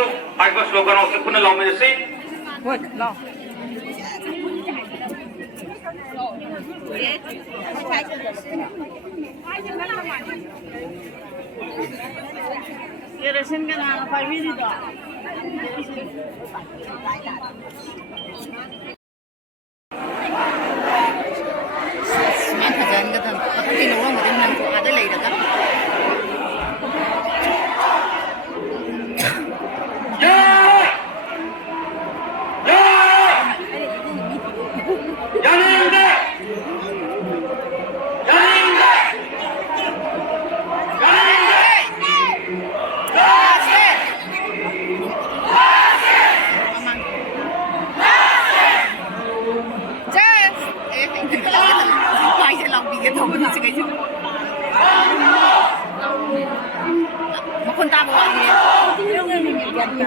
Suk haibah slogan o kipuna laumedasi. Wait, no. Kerosin ka na pagi dito. Smart dyan ka tan. Ako tinulong mo din nang ko ada lay daga. Mapunta mo kasi. Yung nangyayari ka.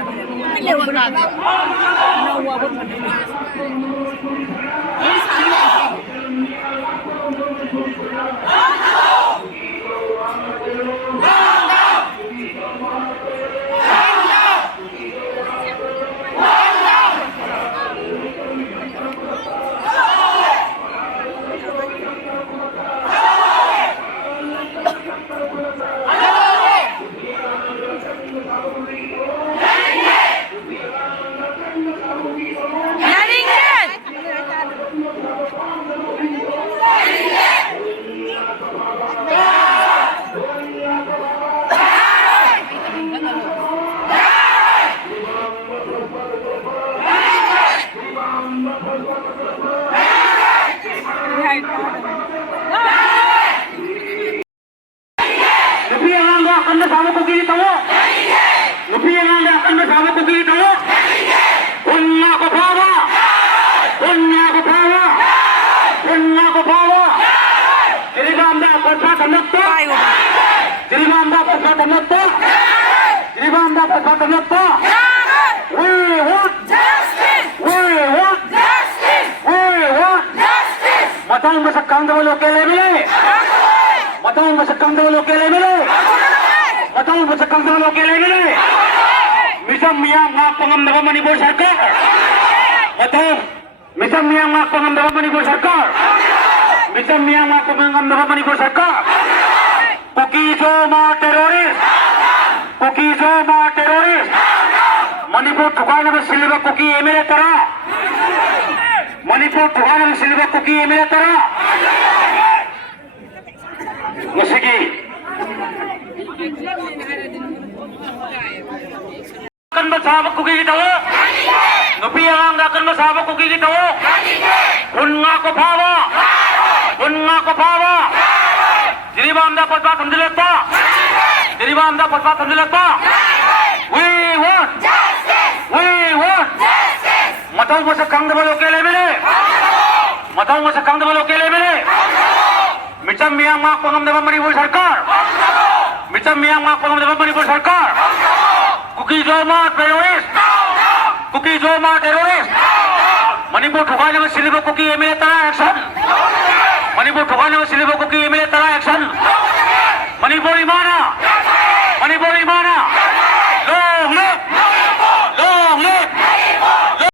Mapunta mo. Nawawag mo na. Ay, saan na ito? Matang masakang dawalo kelemele. Matang masakang dawalo kelemele. Matang masakang dawalo kelemele. Misam miyang ngak pengamdawa manipur sarkar. Matang misam miyang ngak pengamdawa manipur sarkar. Misam miyang ngak pengamdawa manipur sarkar. Kukizo ma teroris. Kukizo ma teroris. Manipur tukana bersiliba kuki emere tara. Manipur tukana bersiliba kuki emere tara. Musiki. Akan bersama kuki kita wo. Nupi yang akan bersama kuki kita wo. Unga ko pawa. Unga ko pawa. Jadi bam dapat pak amdilat pak. Jadi bam dapat pak amdilat pak. We want justice. We want justice. Matang masakang dawalo kelemele. Matang masakang dawalo kelemele. Micam miyang mak pengamdawa manipur sarkar. Micam miyang mak pengamdawa manipur sarkar. Kuki Joma teroris. Kuki Joma teroris. Manipur thukane में सिलिबो cookie MLA तरा action. Manipur ठोकाने में सिलिबो cookie MLA तरा action. Manipur इमाना